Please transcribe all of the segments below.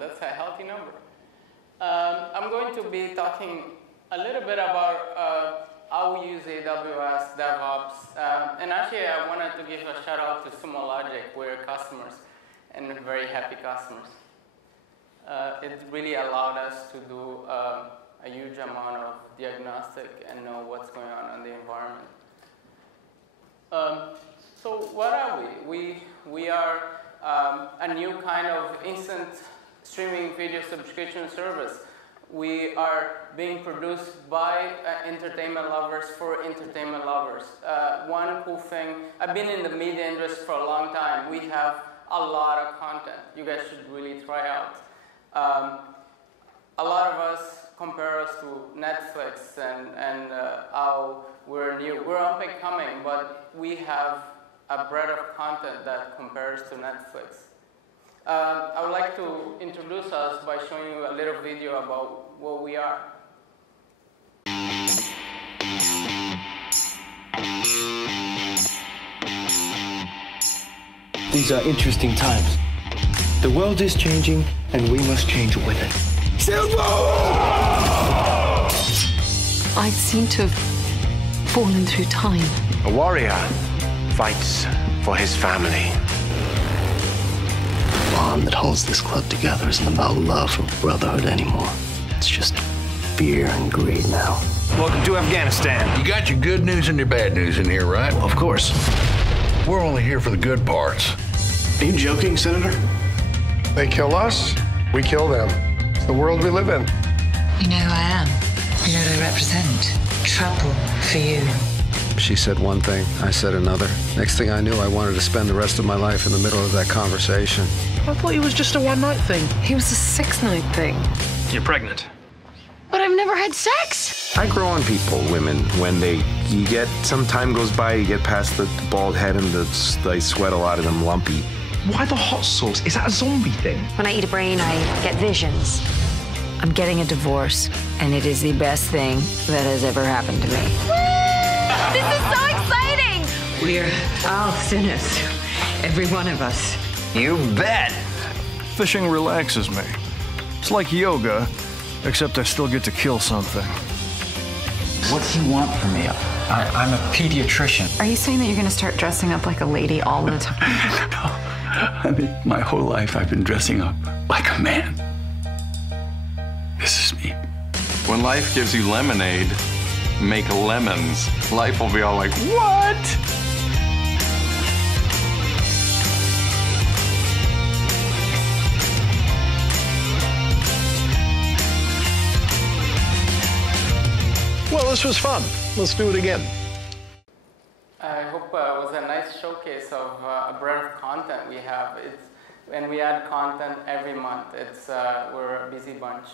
That's a healthy number. I'm going to be talking a little bit about how we use AWS, DevOps, and actually I wanted to give a shout out to Sumo Logic. We're customers and very happy customers. It really allowed us to do a huge amount of diagnostic and know what's going on in the environment. So what are we? We are a new kind of instant streaming video subscription service. We are being produced by entertainment lovers for entertainment lovers. One cool thing, I've been in the media industry for a long time. We have a lot of content you guys should really try out. A lot of us compare us to Netflix and how we're new. We're up and coming, but we have a breadth of content that compares to Netflix. I would like to introduce us by showing you a little video about what we are. These are interesting times. The world is changing, and we must change with it. Silver! I seem to have fallen through time. A warrior fights for his family. The bond that holds this club together isn't about love or brotherhood anymore. It's just fear and greed now. Welcome to Afghanistan. You got your good news and your bad news in here, right? Of course. We're only here for the good parts. Are you joking, Senator? They kill us, we kill them. It's the world we live in. You know who I am. You know what I represent. Trouble for you. She said one thing, I said another. Next thing I knew, I wanted to spend the rest of my life in the middle of that conversation. I thought it was just a one-night thing. He was a 6-night thing. You're pregnant. But I've never had sex! I grow on people, women, when some time goes by, you get past the bald head and they sweat a lot of them lumpy. Why the hot sauce? Is that a zombie thing? When I eat a brain, I get visions. I'm getting a divorce, and it is the best thing that has ever happened to me. This is so exciting! We're all sinners. Every one of us. You bet! Fishing relaxes me. It's like yoga, except I still get to kill something. What do you want from me? I'm a pediatrician. Are you saying that you're going to start dressing up like a lady all the time? No. I mean, my whole life I've been dressing up like a man. This is me. When life gives you lemonade, make lemons. Life will be all like, what? Well, this was fun. Let's do it again. I hope it was a nice showcase of a breadth of content we have. And we add content every month. We're a busy bunch.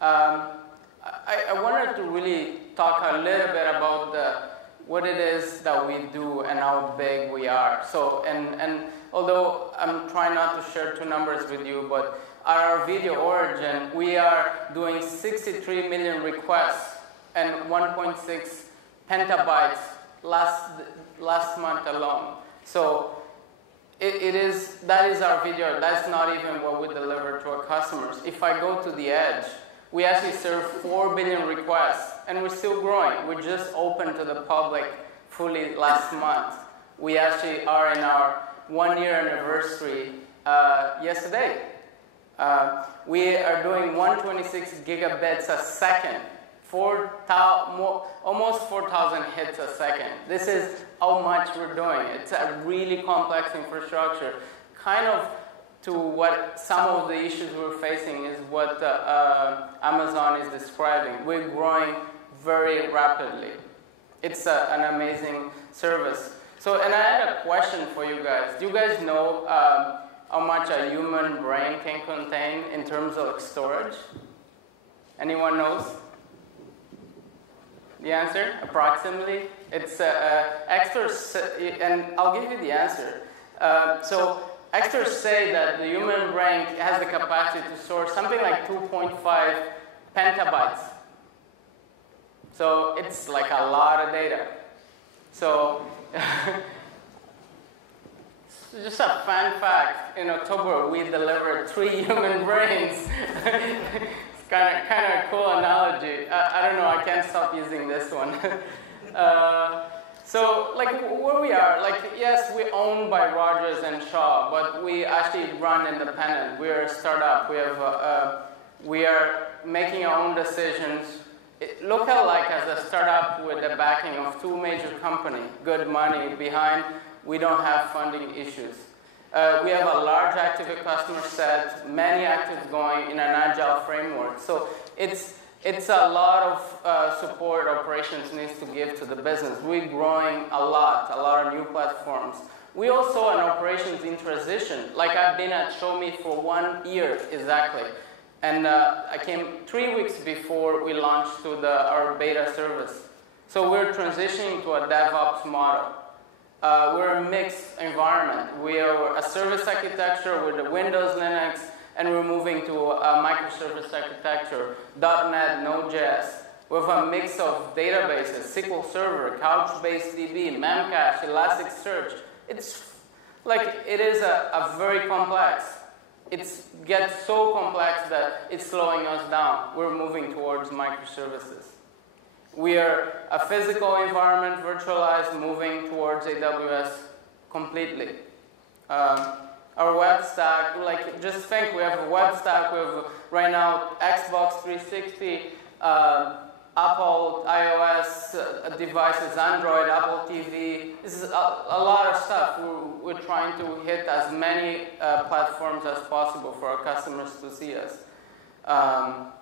I wanted to really talk a little bit about what it is that we do and how big we are. So, and although I'm trying not to share two numbers with you, but at our video origin, we are doing 63 million requests and 1.6 petabytes last month alone. So that is our video. That's not even what we deliver to our customers. If I go to the edge, we actually serve 4 billion requests, and we're still growing. We just opened to the public fully last month. We actually are in our 1-year anniversary yesterday. We are doing 126 gigabits a second. Almost 4,000 hits a second. This is how much we're doing. It's a really complex infrastructure. Kind of to what some of the issues we're facing is what Amazon is describing. We're growing very rapidly. It's an amazing service. So, and I had a question for you guys. Do you guys know how much a human brain can contain in terms of storage? Anyone knows? The answer, approximately, it's experts, and I'll give you the answer. So experts say that the human brain has the capacity to store something like 2.5 petabytes. So it's like a lot of data. So just a fun fact. In October, we delivered 3 human brains. It's kind of a cool analogy. I don't know. I can't stop using this one. So, like, where we are, like, yes, we're owned by Rogers and Shaw, but we actually run independent. We're a startup. We are making our own decisions. Look at like as a startup with the backing of 2 major companies, good money behind. We don't have funding issues. We have a large active customer set, many actives going in an agile framework. So it's a lot of support operations needs to give to the business. We're growing a lot of new platforms. We also an operations in transition. Like I've been at Shomi for 1 year exactly. And I came 3 weeks before we launched to our beta service. So we're transitioning to a DevOps model. We're a mixed environment. We are a service architecture with the Windows, Linux, and we're moving to a microservice architecture, .NET, Node.js, with a mix of databases, SQL Server, Couchbase DB, Memcache, Elasticsearch. It's like, it is a very complex. It gets so complex that it's slowing us down. We're moving towards microservices. We are a physical environment, virtualized, moving towards AWS completely. Our web stack, like, just think, we have a web stack, we have right now Xbox 360, Apple, iOS devices, Android, Apple TV. This is a lot of stuff. We're trying to hit as many platforms as possible for our customers to see us.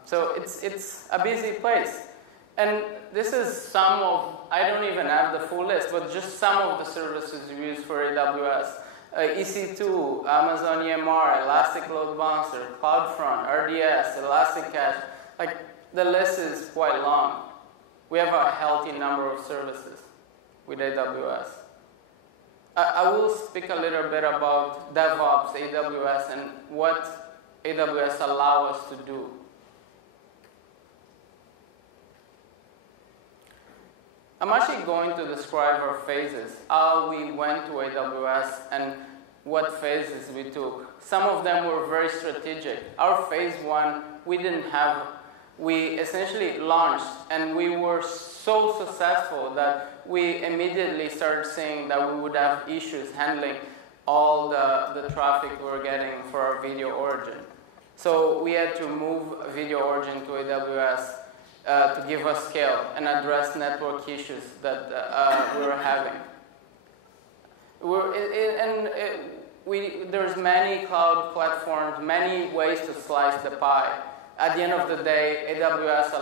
So it's a busy place. And this is some of, I don't even have the full list, but just some of the services we use for AWS. EC2, Amazon EMR, Elastic Load Balancer, CloudFront, RDS, Elasticache. Like, the list is quite long. We have a healthy number of services with AWS. I will speak a little bit about DevOps, AWS, and what AWS allows us to do. I'm actually going to describe our phases, how we went to AWS and what phases we took. Some of them were very strategic. Our phase 1, we essentially launched, and we were so successful that we immediately started seeing that we would have issues handling all the traffic we were getting for our video origin. So we had to move video origin to AWS to give us scale and address network issues that we were having. There's many cloud platforms, many ways to slice the pie. At the end of the day, AWS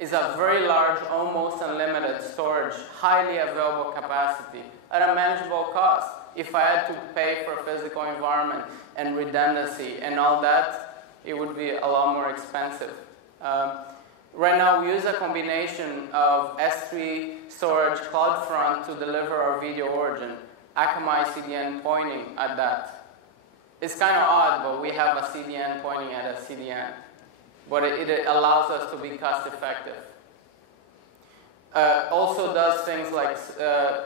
is a very large, almost unlimited storage, highly available capacity at a manageable cost. If I had to pay for a physical environment and redundancy and all that, it would be a lot more expensive. Right now, we use a combination of S3 storage, CloudFront to deliver our video origin, Akamai CDN pointing at that. It's kind of odd, but we have a CDN pointing at a CDN. But it allows us to be cost effective. Also does things like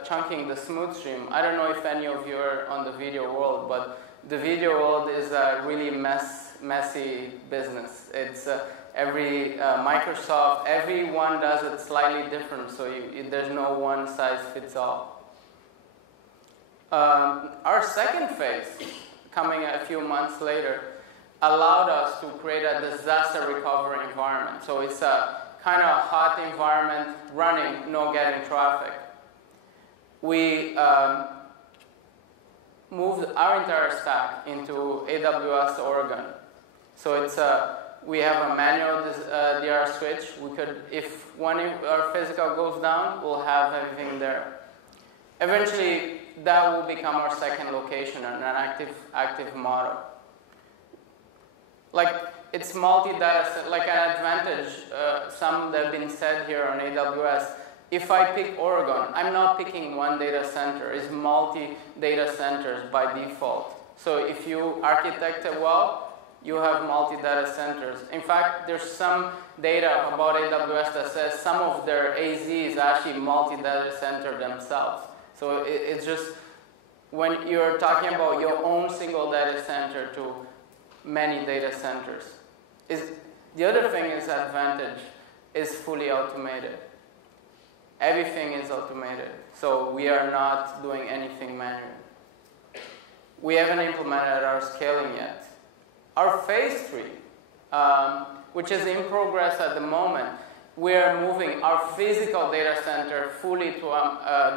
chunking the smooth stream. I don't know if any of you are on the video world, but the video world is a really messy business. It's every Microsoft, everyone does it slightly different, so there's no one size fits all. Our second phase, coming a few months later, allowed us to create a disaster recovery environment. So it's a kind of hot environment, running, no getting traffic. We moved our entire stack into AWS Oregon. So it's we have a manual DR switch. We could, if one of our physical goes down, we'll have everything there. Eventually, that will become our second location and an active model. Like, it's multi-data set, like an advantage, some that have been said here on AWS. If I pick Oregon, I'm not picking one data center. It's multi-data centers by default. So if you architect it well, you have multi-data centers. In fact, there's some data about AWS that says some of their AZ is actually multi-data center themselves. So it's just when you're talking about your own single data center to many data centers. The other thing is advantage is fully automated. Everything is automated, so we are not doing anything manual. We haven't implemented our scaling yet. Our phase 3, which is in progress at the moment, we are moving our physical data center fully to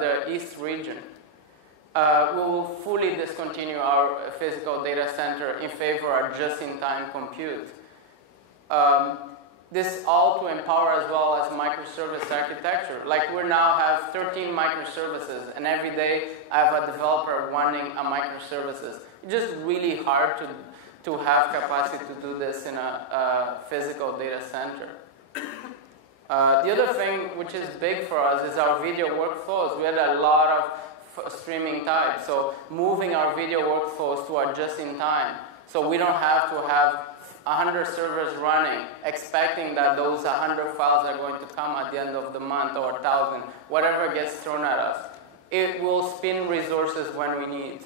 the East region. We will fully discontinue our physical data center in favor of just-in-time compute. This all to empower as well as microservice architecture. Like we now have 13 microservices, and every day I have a developer running a microservices. It's just really hard to have capacity to do this in a physical data center. The other thing which is big for us is our video workflows. We had a lot of streaming types, so moving our video workflows to a just-in-time. So we don't have to have 100 servers running, expecting that those 100 files are going to come at the end of the month, or 1,000, whatever gets thrown at us. It will spin resources when we need.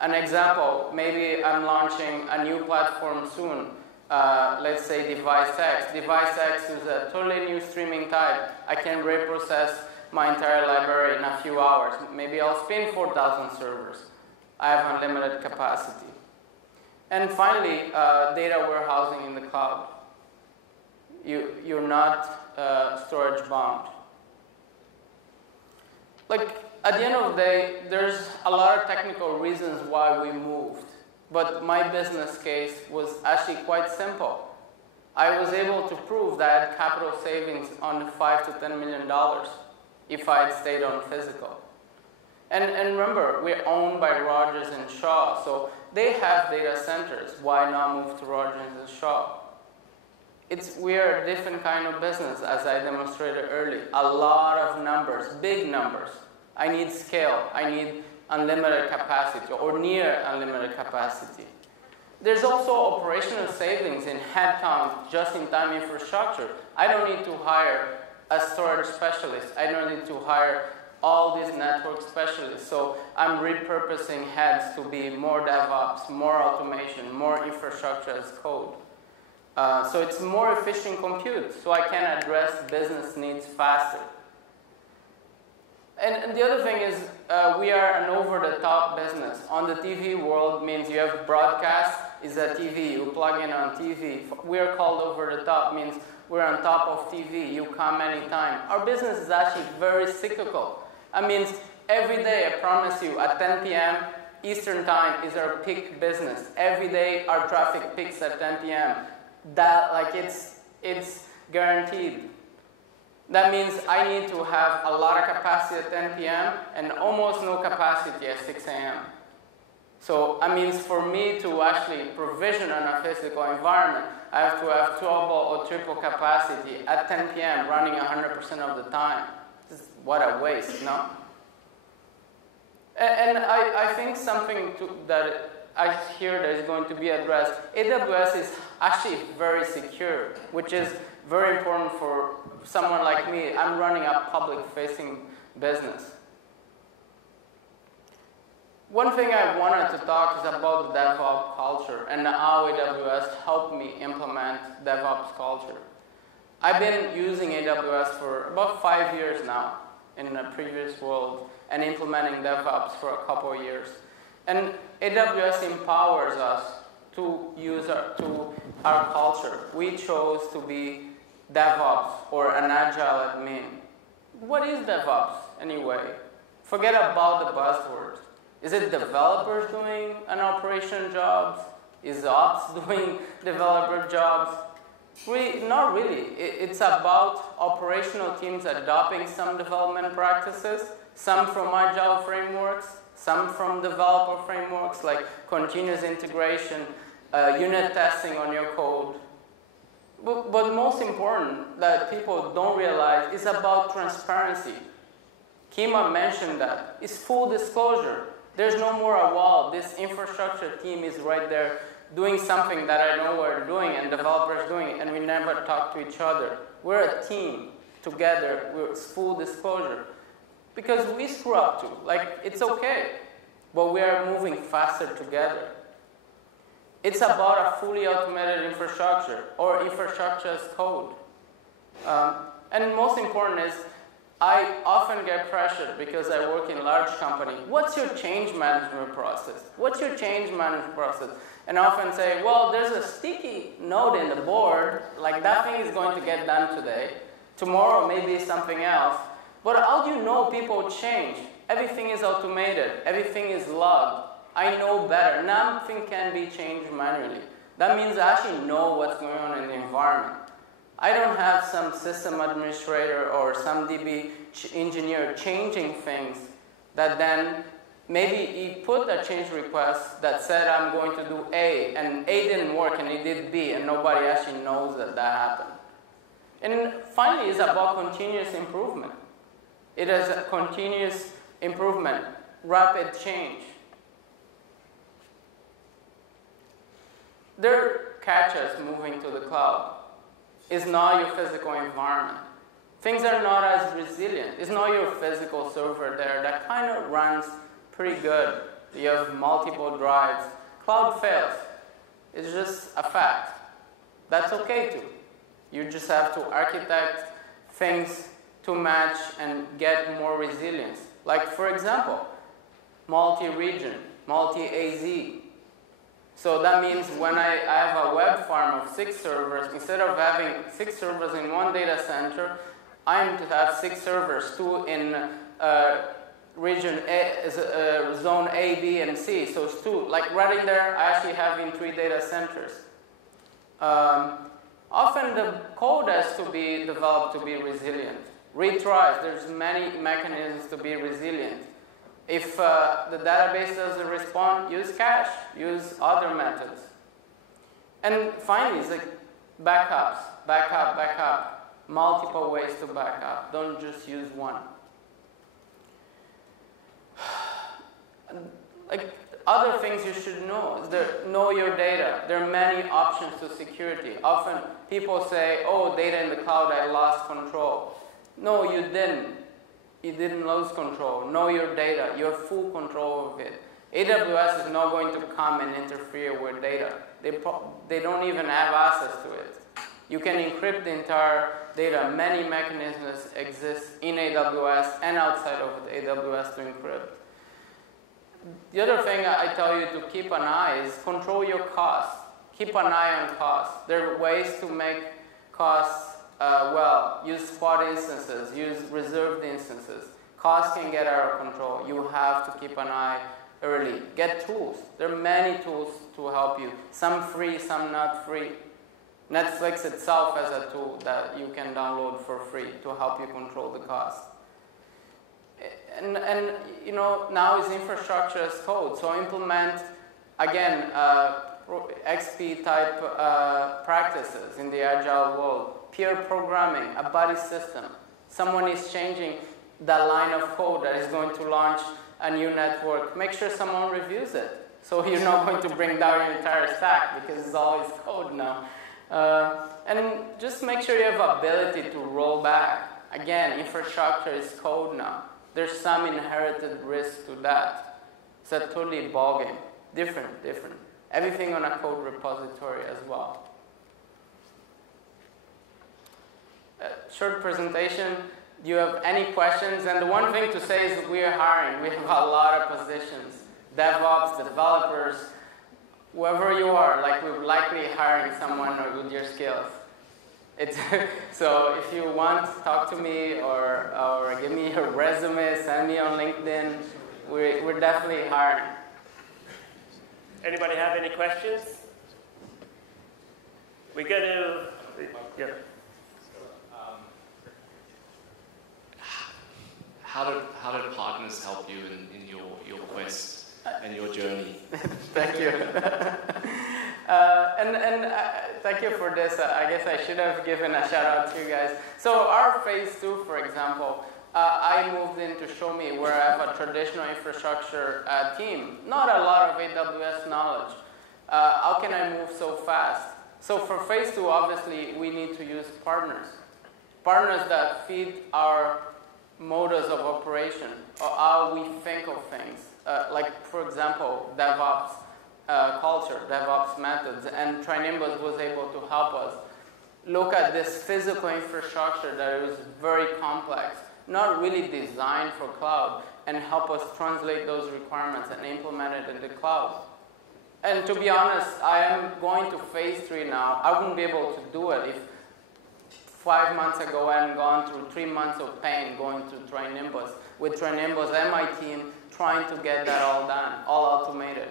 An example, maybe I'm launching a new platform soon, let's say Device X. Device X is a totally new streaming type. I can reprocess my entire library in a few hours. Maybe I'll spin 4,000 servers. I have unlimited capacity. And finally, data warehousing in the cloud. You're not storage bound. Like, at the end of the day, there's a lot of technical reasons why we moved. But my business case was actually quite simple. I was able to prove that I had capital savings on $5 to $10 million if I had stayed on physical. And remember, we're owned by Rogers and Shaw, so they have data centers. Why not move to Rogers and Shaw? We are a different kind of business, as I demonstrated earlier. A lot of numbers, big numbers. I need scale. I need unlimited capacity or near unlimited capacity. There's also operational savings in headcount, just-in-time infrastructure. I don't need to hire a storage specialist. I don't need to hire all these network specialists. So I'm repurposing heads to be more DevOps, more automation, more infrastructure as code. So it's more efficient compute, so I can address business needs faster. And the other thing is, we are an over-the-top business. On the TV world means you have broadcast, is a TV, you plug in on TV. We are called over-the-top, means we're on top of TV, you come anytime. Our business is actually very cyclical. That means every day, I promise you, at 10 p.m. Eastern time is our peak business. Every day, our traffic peaks at 10 p.m. That, like, it's guaranteed. That means I need to have a lot of capacity at 10 p.m. and almost no capacity at 6 a.m. So that means for me to actually provision on a physical environment, I have to have double or triple capacity at 10 p.m. running 100% of the time. What a waste, no? And I think something that I hear that is going to be addressed, AWS is actually very secure, which is very important for someone like me. I'm running a public-facing business. One thing I wanted to talk is about the DevOps culture and how AWS helped me implement DevOps culture. I've been using AWS for about 5 years now in the previous world and implementing DevOps for a couple of years. And AWS empowers us to use our culture. We chose to be DevOps or an agile admin. What is DevOps anyway? Forget about the buzzwords. Is it developers doing an operation jobs? Is ops doing developer jobs? Not really. It's about operational teams adopting some development practices, some from agile frameworks, some from developer frameworks like continuous integration, unit testing on your code. But most important that people don't realize is about transparency. Kima mentioned that. It's full disclosure. There's no more a wall. This infrastructure team is right there doing something that I know we're doing and developers doing it, and we never talk to each other. We're a team together. It's full disclosure. Because we screw up too. Like, it's okay. but we are moving faster together. It's about a fully automated infrastructure or infrastructure as code. And most important is, I often get pressured because I work in a large company. What's your change management process? What's your change management process? And I often say, well, there's a sticky note in the board, like that thing is going to get done today. Tomorrow maybe something else. But how do you know people change? Everything is automated. Everything is logged. I know better. Nothing can be changed manually. That means I actually know what's going on in the environment. I don't have some system administrator or some DB engineer changing things that then maybe he put a change request that said I'm going to do A, and A didn't work and he did B, and nobody actually knows that that happened. And finally, it's about continuous improvement. It is a continuous improvement, rapid change. There are catches moving to the cloud. It's not your physical environment. Things are not as resilient. It's not your physical server there that kind of runs pretty good. You have multiple drives. Cloud fails. It's just a fact. That's okay too. You just have to architect things to match and get more resilience. Like, for example, multi-region, multi-AZ. So that means when I have a web farm of 6 servers, instead of having 6 servers in one data center, I'm to have 6 servers, 2 in region A, zone A, B, and C. So it's 2. Like right in there, I actually have in 3 data centers. Often the code has to be developed to be resilient. Retries, there's many mechanisms to be resilient. If the database doesn't respond, use cache, use other methods. And finally, it's like backups, backup, multiple ways to back up. Don't just use one. Like other things you should know is know your data. There are many options to security. Often people say, oh, data in the cloud, I lost control. No, you didn't. You didn't lose control. Know your data. You have full control of it. AWS is not going to come and interfere with data. They don't even have access to it. You can encrypt the entire data. Many mechanisms exist in AWS and outside of AWS to encrypt. The other thing I tell you to keep an eye is control your costs. Keep an eye on costs. There are ways to make costs well. Use spot instances. Use reserved instances. Costs can get out of control. You have to keep an eye early. Get tools. There are many tools to help you. Some free, some not free. Netflix itself has a tool that you can download for free to help you control the cost. And you know, now is infrastructure as code. So implement, again, XP type practices in the agile world. Peer programming, a buddy system. Someone is changing the line of code that is going to launch a new network. Make sure someone reviews it. So you're not going to bring down your entire stack because it's always code now. And just make sure you have ability to roll back. Again, infrastructure is code now. There's some inherited risk to that. It's a totally ballgame. Different. Everything on a code repository as well. Short presentation. Do you have any questions? And the one thing to say is we are hiring. We have a lot of positions. DevOps, developers, whoever you are, like we're likely hiring someone with your skills. So if you want, talk to me or give me your resume, send me on LinkedIn. We're definitely hiring. Anybody have any questions? We go to, yeah. How did partners help you in your quest and your journey? Thank you. Thank you for this. I guess I should have given a shout out to you guys. So our phase 2, for example, I moved into Shomi where I have a traditional infrastructure team. Not a lot of AWS knowledge. How can I move so fast? So for phase 2, obviously, we need to use partners. Partners that feed our modus of operation, or how we think of things. like for example, DevOps culture, DevOps methods, and Trinimbus was able to help us look at this physical infrastructure that is very complex, not really designed for cloud, and help us translate those requirements and implement it in the cloud. And to be honest, I am going to phase 3 now. I wouldn't be able to do it if 5 months ago I hadn't gone through 3 months of pain going through Trinimbus, with Trinimbus and my team trying to get that all done, all automated.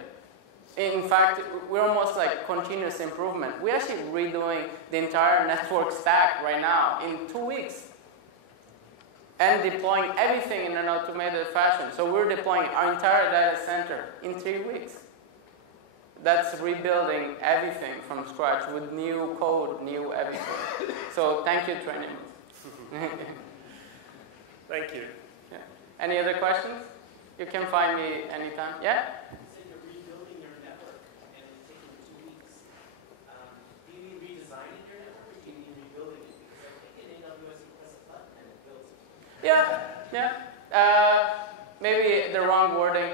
In fact, we're almost like continuous improvement. We're actually redoing the entire network stack right now in 2 weeks and deploying everything in an automated fashion. So we're deploying our entire data center in 3 weeks. That's rebuilding everything from scratch with new code, new everything. So thank you, Trinimbus. Thank you. Yeah. Any other questions? You can find me anytime. Yeah? Yeah. Maybe the wrong wording.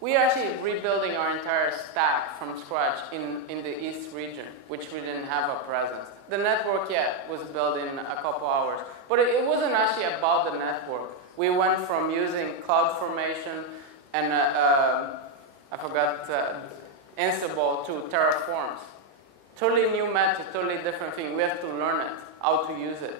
We are actually rebuilding our entire stack from scratch in the East region, which we didn't have a presence. The network, was built in a couple hours. But it wasn't actually about the network. We went from using CloudFormation and, I forgot, Ansible to Terraforms. Totally new method, totally different thing. We have to learn it, how to use it.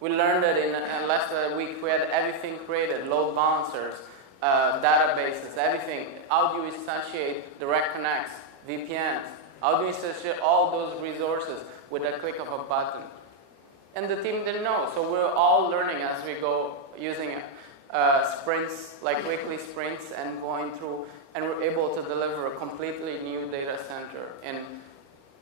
We learned it in less than a week. We had everything created, load balancers, databases, everything. How do you instantiate direct connects, VPNs? How do you instantiate all those resources with a click of a button? And the team didn't know, so we're all learning as we go, using sprints, like weekly sprints, and going through, and we're able to deliver a completely new data center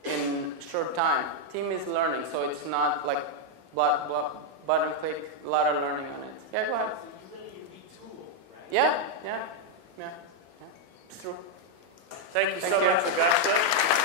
in short time. Team is learning, so it's not like button click, a lot of learning on it. Yeah, go ahead. Yeah. It's true. Thank you so much, Augusto.